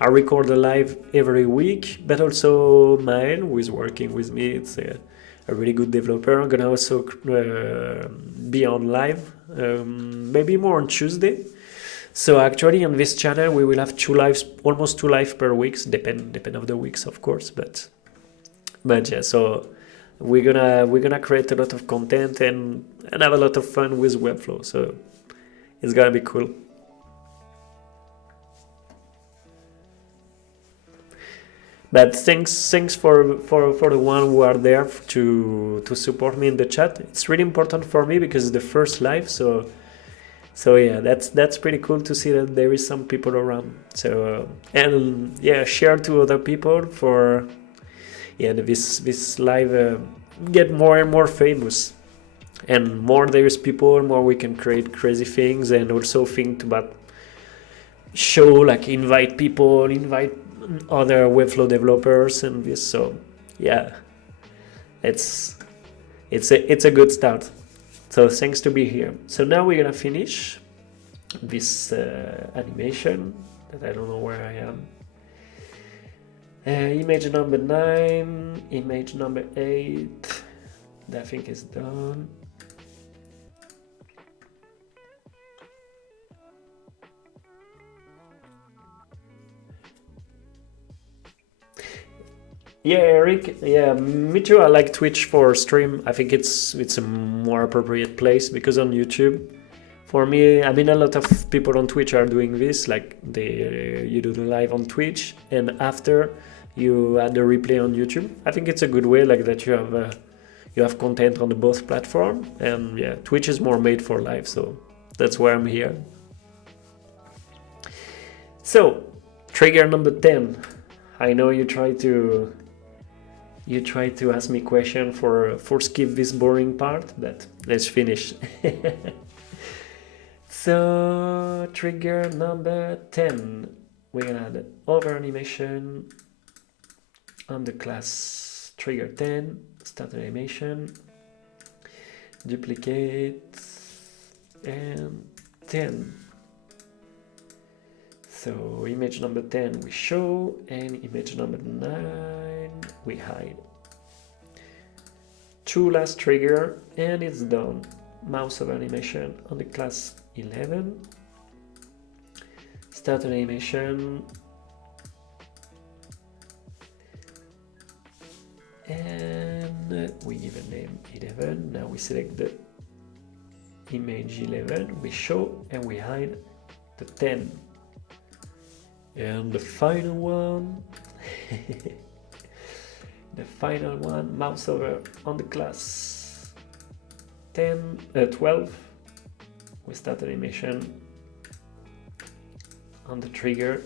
record a live every week, but also Maël, who is working with me, it's a really good developer. I'm gonna also be on live, maybe more on Tuesday. So actually on this channel we will have almost two lives per week, depend of the weeks, of course, but yeah, so we're gonna create a lot of content and have a lot of fun with Webflow, so it's gonna be cool. But thanks for the one who are there to support me in the chat. It's really important for me because it's the first live, so yeah, that's pretty cool to see that there is some people around. So and yeah, share to other people for this live get more and more famous, and more there is people, more we can create crazy things, and also think about show, like invite other Webflow developers and this. So yeah, it's a good start. So thanks to be here. So now we're gonna finish this animation that I don't know where I am. Image number 9, image number 8, that I think is done. Yeah, Eric. Yeah, me too. I like Twitch for stream. I think it's a more appropriate place because on YouTube, for me, I mean, a lot of people on Twitch are doing this. Like you do the live on Twitch, and after you add the replay on YouTube. I think it's a good way, like that you have content on both platform. And yeah, Twitch is more made for live, so that's why I'm here. So, trigger number 10. I know you try to ask me question for skip this boring part, but let's finish. So, trigger number 10. We're gonna add over animation on the class trigger 10, start animation, duplicate, and 10. So image number 10 we show, and image number 9 we hide. 2 last trigger, and it's done. Mouse over animation on the class 11. Start animation. And we give a name 11. Now we select the image 11, we show, and we hide the 10. And the final one, the final one, mouse over on the class 12. We start animation on the trigger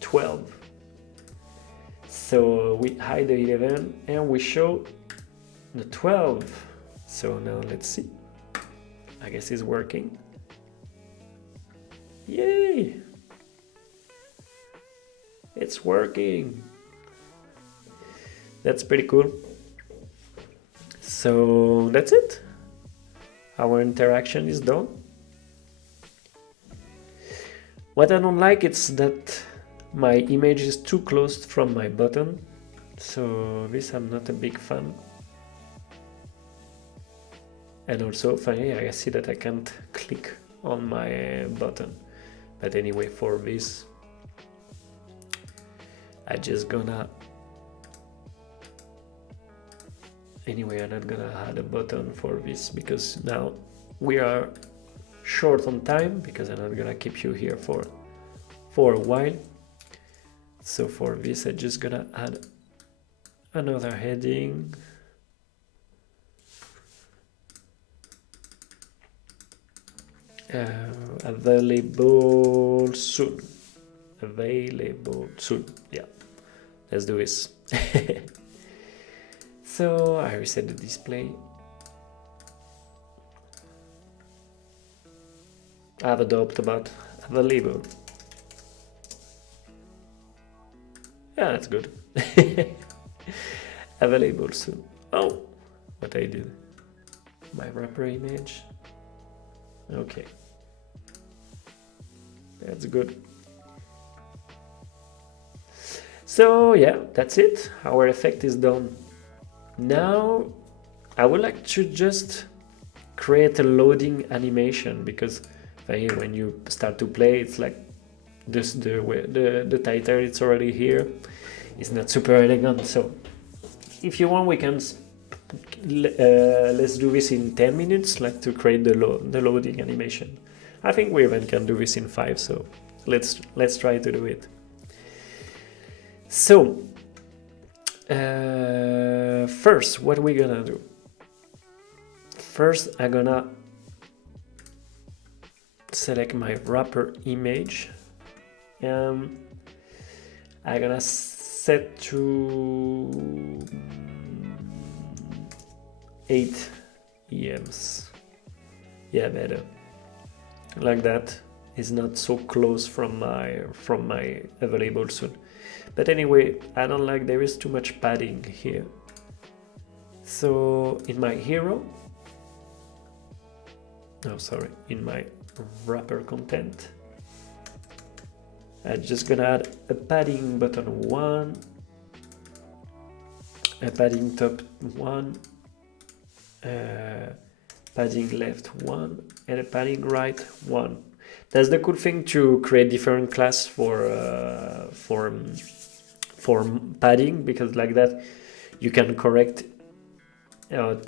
12. So we hide the 11 and we show the 12. So now let's see. I guess it's working. Yay! It's working. That's pretty cool. So that's it. Our interaction is done. What I don't like is that my image is too close from my button. So this I'm not a big fan. And also finally I see that I can't click on my button. But anyway, for this I just gonna I'm not gonna add a button for this because now we are short on time, because I'm not gonna keep you here for a while. So for this I'm just gonna add another heading. Available soon. Available soon. Yeah, let's do this. So I reset the display. I have a doubt about available. Yeah, that's good. Available soon. Oh, what I did. My wrapper image. Okay. That's good. So yeah, that's it. Our effect is done. Now I would like to just create a loading animation, because when you start to play, it's like this, the title, it's already here. It's not super elegant. So if you want, we can let's do this in 10 minutes, like to create the loading animation. I think we even can do this in 5, so let's try to do it. So first, what we're gonna do? First, I'm gonna select my wrapper image, and I'm gonna set to 8 EMs. Yeah, better. Like that. Is not so close from my available soon. But anyway, I don't like there is too much padding here. So in my hero, in my wrapper content, I'm just gonna add a padding button 1, a padding top 1, padding left 1, and a padding right 1. That's the cool thing to create different class for for padding, because like that you can correct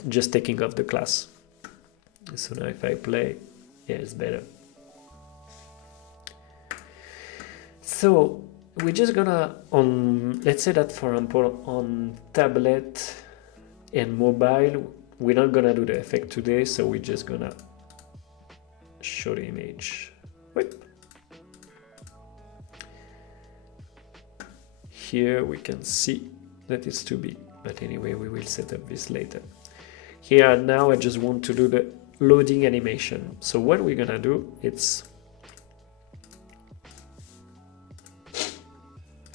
just taking off the class. So now if I play, yeah, it's better. So we're just gonna, let's say that for example on tablet and mobile, we're not gonna do the effect today, so we're just gonna show the image. Wait. Here we can see that it's too big, but anyway, we will set up this later. Here now I just want to do the loading animation. So what we're gonna do, it's,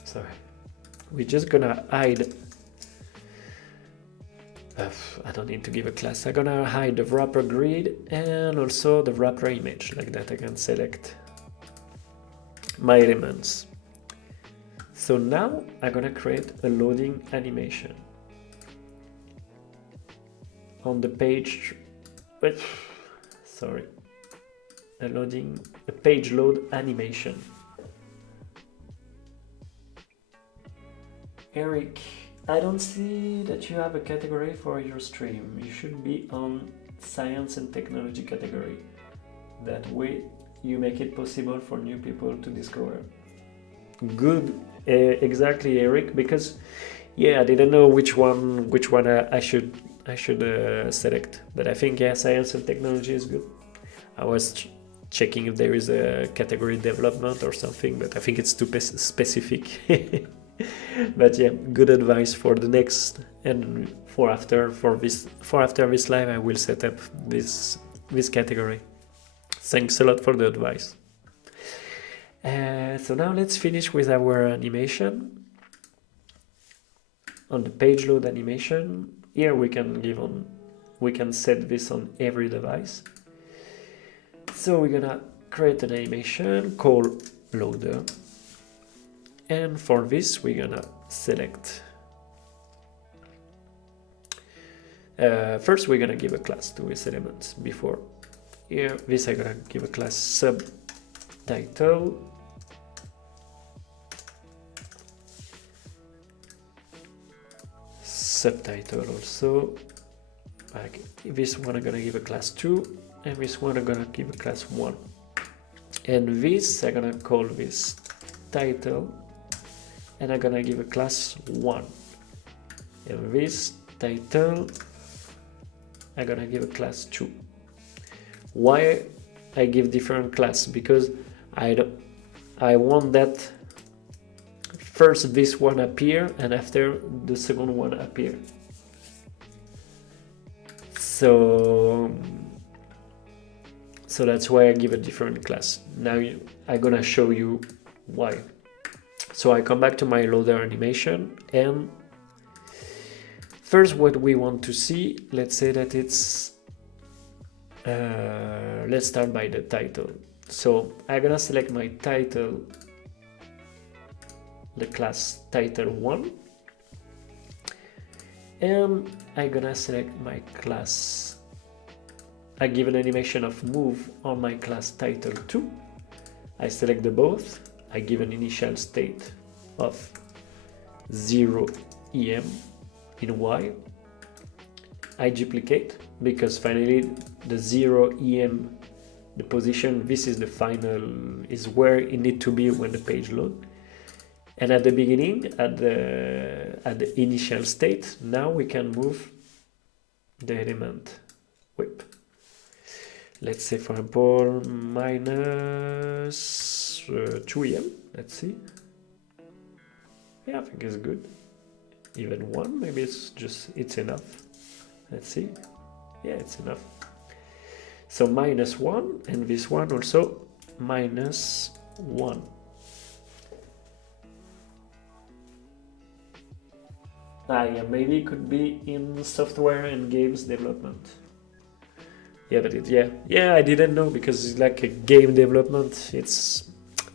sorry, we're just gonna hide, I don't need to give a class, I'm gonna hide the wrapper grid and also the wrapper image. Like that I can select my elements. So now I'm gonna create a loading animation on the page, sorry, a page load animation. Eric, I don't see that you have a category for your stream. You should be on science and technology category. That way you make it possible for new people to discover. Good, exactly, Eric, because yeah, I didn't know which one I should select, but I think yeah, science and technology is good. I was checking if there is a category development or something, but I think it's too specific. But yeah, good advice for the next, and for after this live I will set up this category. Thanks a lot for the advice. So now let's finish with our animation. On the page load animation, here we can set this on every device. So we're gonna create an animation called loader, and for this we're gonna select, first we're gonna give a class to this element. Before here, this I'm gonna give a class subtitle, also. Like this one I'm gonna give a class 2, and this one I'm gonna give a class 1, and this I'm gonna call this title, and I'm gonna give a class 1, and this title I'm gonna give a class 2. Why I give different class? Because I want that first this one appear and after the second one appear. So that's why I give a different class. Now I'm gonna show you why. So I come back to my loader animation, and first what we want to see, let's say that it's, let's start by the title. So I'm gonna select my title, the class title1, and I'm gonna select my class. I give an animation of move on my class title2. I select the both. I give an initial state of 0 EM in Y. I duplicate, because finally the 0 EM, the position, this is the final, is where it need to be when the page load. And at the beginning, at the initial state, now we can move the element whip. Let's say for example minus 2 EM. Let's see. Yeah, I think it's good. Even 1, maybe it's enough. Let's see. Yeah, it's enough. So minus 1, and this one also minus 1. Yeah, maybe it could be in software and games development. Yeah, but I didn't know, because it's like a game development.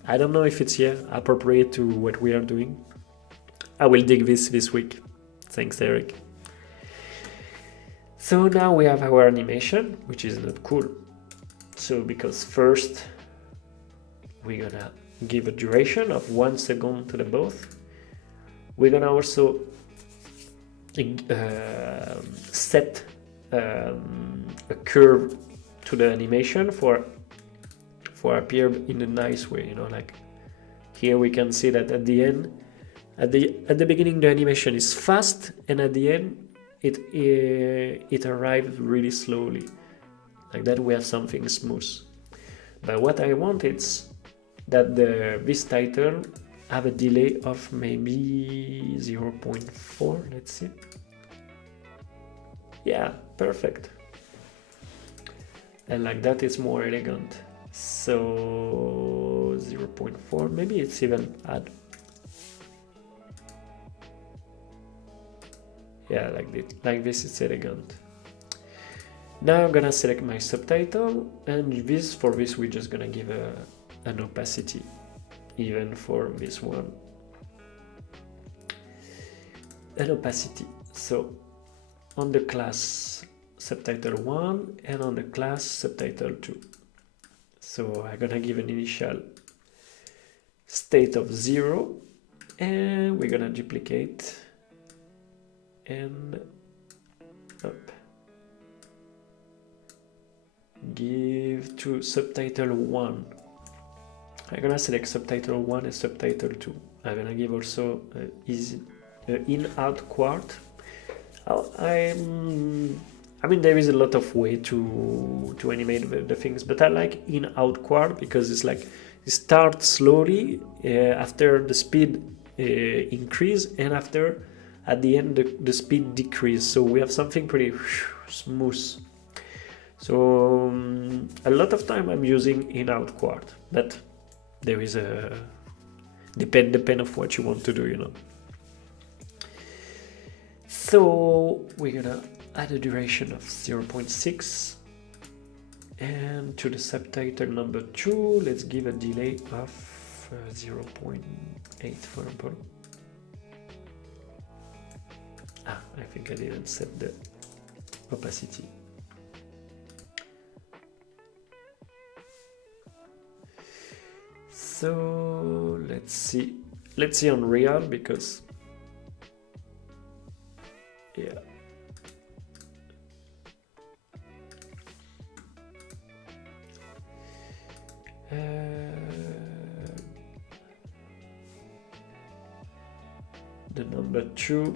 I don't know if it's appropriate to what we are doing. I will dig this week. Thanks, Eric. So now we have our animation, which is not cool. So because first we're gonna give a duration of 1 second to the both. We're gonna also set a curve to the animation for appear in a nice way, you know, like here we can see that at the end, at the beginning the animation is fast, and at the end it arrives really slowly, like that we have something smooth. But what I want is that this title have a delay of maybe 0.4, let's see. Yeah, perfect. And like that it's more elegant. So 0.4, maybe it's even add. Yeah, like this it's elegant. Now I'm gonna select my subtitle, and for this we're just gonna give an opacity, even for this one. An opacity. So on the class subtitle 1 and on the class subtitle 2. So I'm gonna give an initial state of 0, and we're gonna duplicate and up. Give to subtitle 1. I'm gonna select subtitle 1 and subtitle 2. I'm gonna give also easy in-out quart. I mean, there is a lot of way to animate the things, but I like in-out quart because it's like it starts slowly after the speed increase, and after at the end the speed decrease. So we have something pretty smooth. So a lot of time I'm using in-out quart, but there is a depend of what you want to do, you know. So we're gonna add a duration of 0.6, and to the subtitle number 2 let's give a delay of 0.8 for example. I think I didn't set the opacity. So let's see on real, because yeah, the number 2,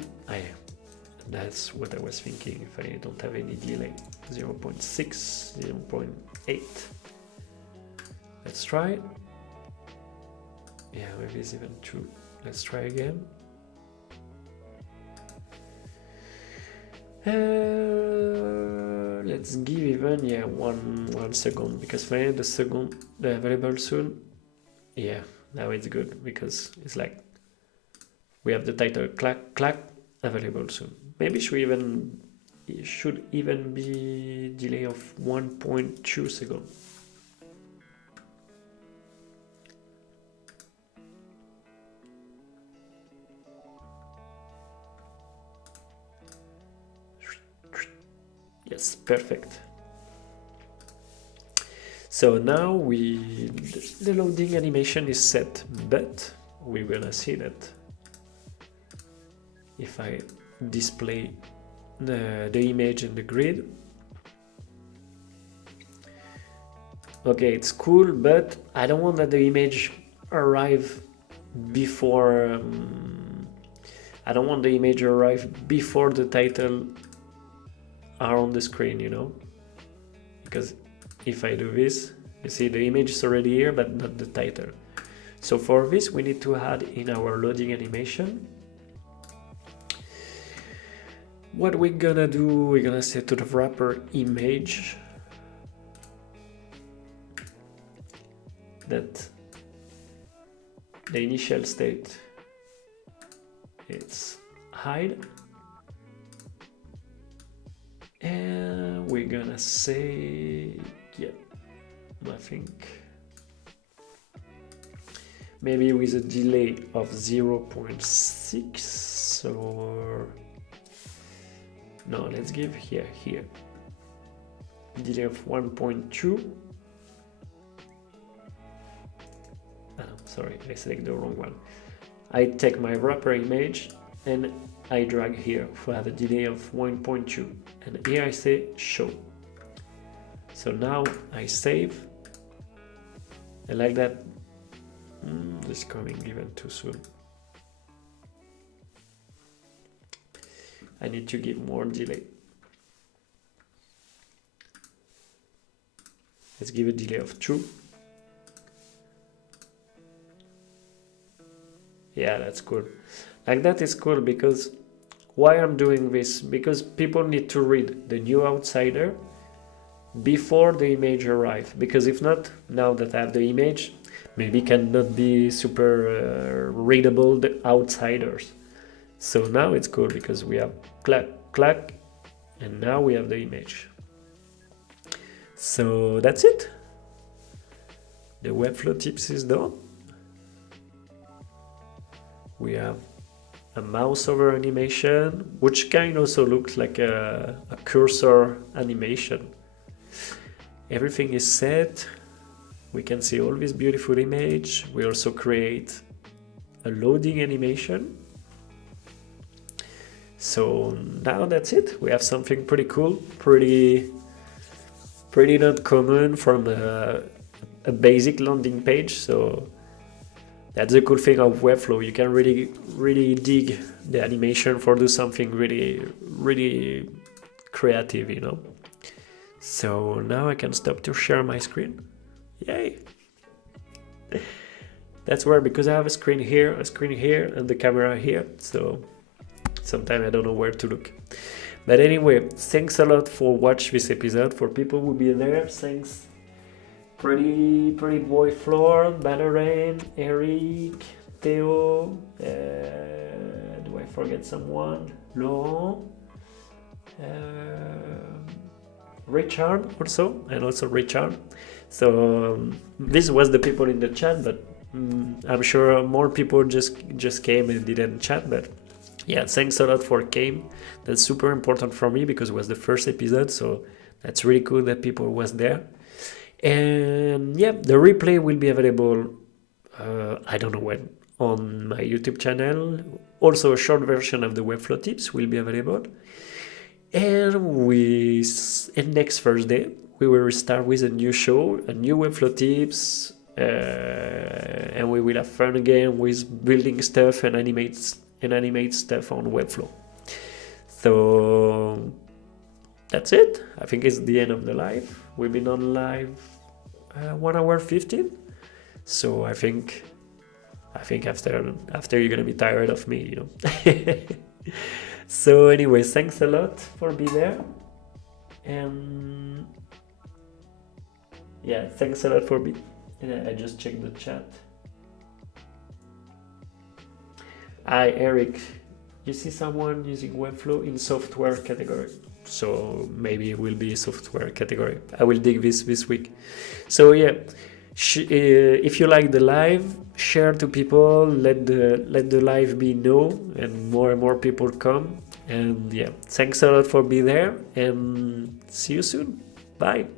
that's what I was thinking, if I don't have any delay. 0.6, 0.8. Let's try. Yeah, maybe it's even 2. Let's try again. Let's give even one second, because for the second available soon. Yeah, now it's good, because it's like we have the title clack available soon. Maybe it should even be delay of 1.2 seconds. Yes, perfect. So now the loading animation is set, but we're gonna see that if I display the image in the grid. Okay, it's cool, but I don't want that the image arrive before I don't want the image arrive before the title are on the screen, you know, because if I do this, you see the image is already here but not the title. So for this we need to add in our loading animation. What we're gonna do, we're gonna set to the wrapper image that the initial state it's hide, and we're gonna say I think maybe with a delay of 0.6, or no, let's give here delay of 1.2. Sorry, I selected the wrong one. I take my wrapper image and I drag here for a delay of 1.2, and here I say show. So now I save, and like that. This is coming even too soon. I need to give more delay. Let's give a delay of 2. Yeah, that's cool. Like that is cool, because why I'm doing this? Because people need to read the new outsider before the image arrives. Because if not, now that I have the image, maybe cannot be super readable, the outsiders. So now it's cool because we have clack, clack, and now we have the image. So that's it. The Webflow tips is done. We have a mouse over animation, which kind of also looks like a cursor animation. Everything is set. We can see all this beautiful image. We also create a loading animation. So now that's it. We have something pretty cool, pretty not common from a basic landing page. So that's the cool thing of Webflow. You can really dig the animation for do something really creative, you know. So now I can stop to share my screen. Yay! That's where, because I have a screen here, and the camera here, so sometimes I don't know where to look. But anyway, thanks a lot for watching this episode. For people who will be there, thanks. Pretty boy Floor, Bannerrain, Eric, Theo, do I forget someone? Laurent, Richard also, and also Richard. So this was the people in the chat, but I'm sure more people just came and didn't chat. But yeah, thanks a lot for came. That's super important for me because it was the first episode, so that's really cool that people was there. And yeah, the replay will be available, I don't know when, on my YouTube channel. Also, a short version of the Webflow tips will be available. And next Thursday, we will start with a new show, a new Webflow tips, and we will have fun again with building stuff and animate stuff on Webflow. So that's it. I think it's the end of the live. We've been on live 1 hour 15. So I think after you're gonna be tired of me, you know. So anyway, thanks a lot for being there. And yeah, thanks a lot for being. I just checked the chat. Hi Eric, you see someone using Webflow in software category, so maybe it will be software category. I will dig this week. So yeah, if you like the live, share to people, let the live be known, and more people come. And yeah, thanks a lot for being there, and see you soon. Bye.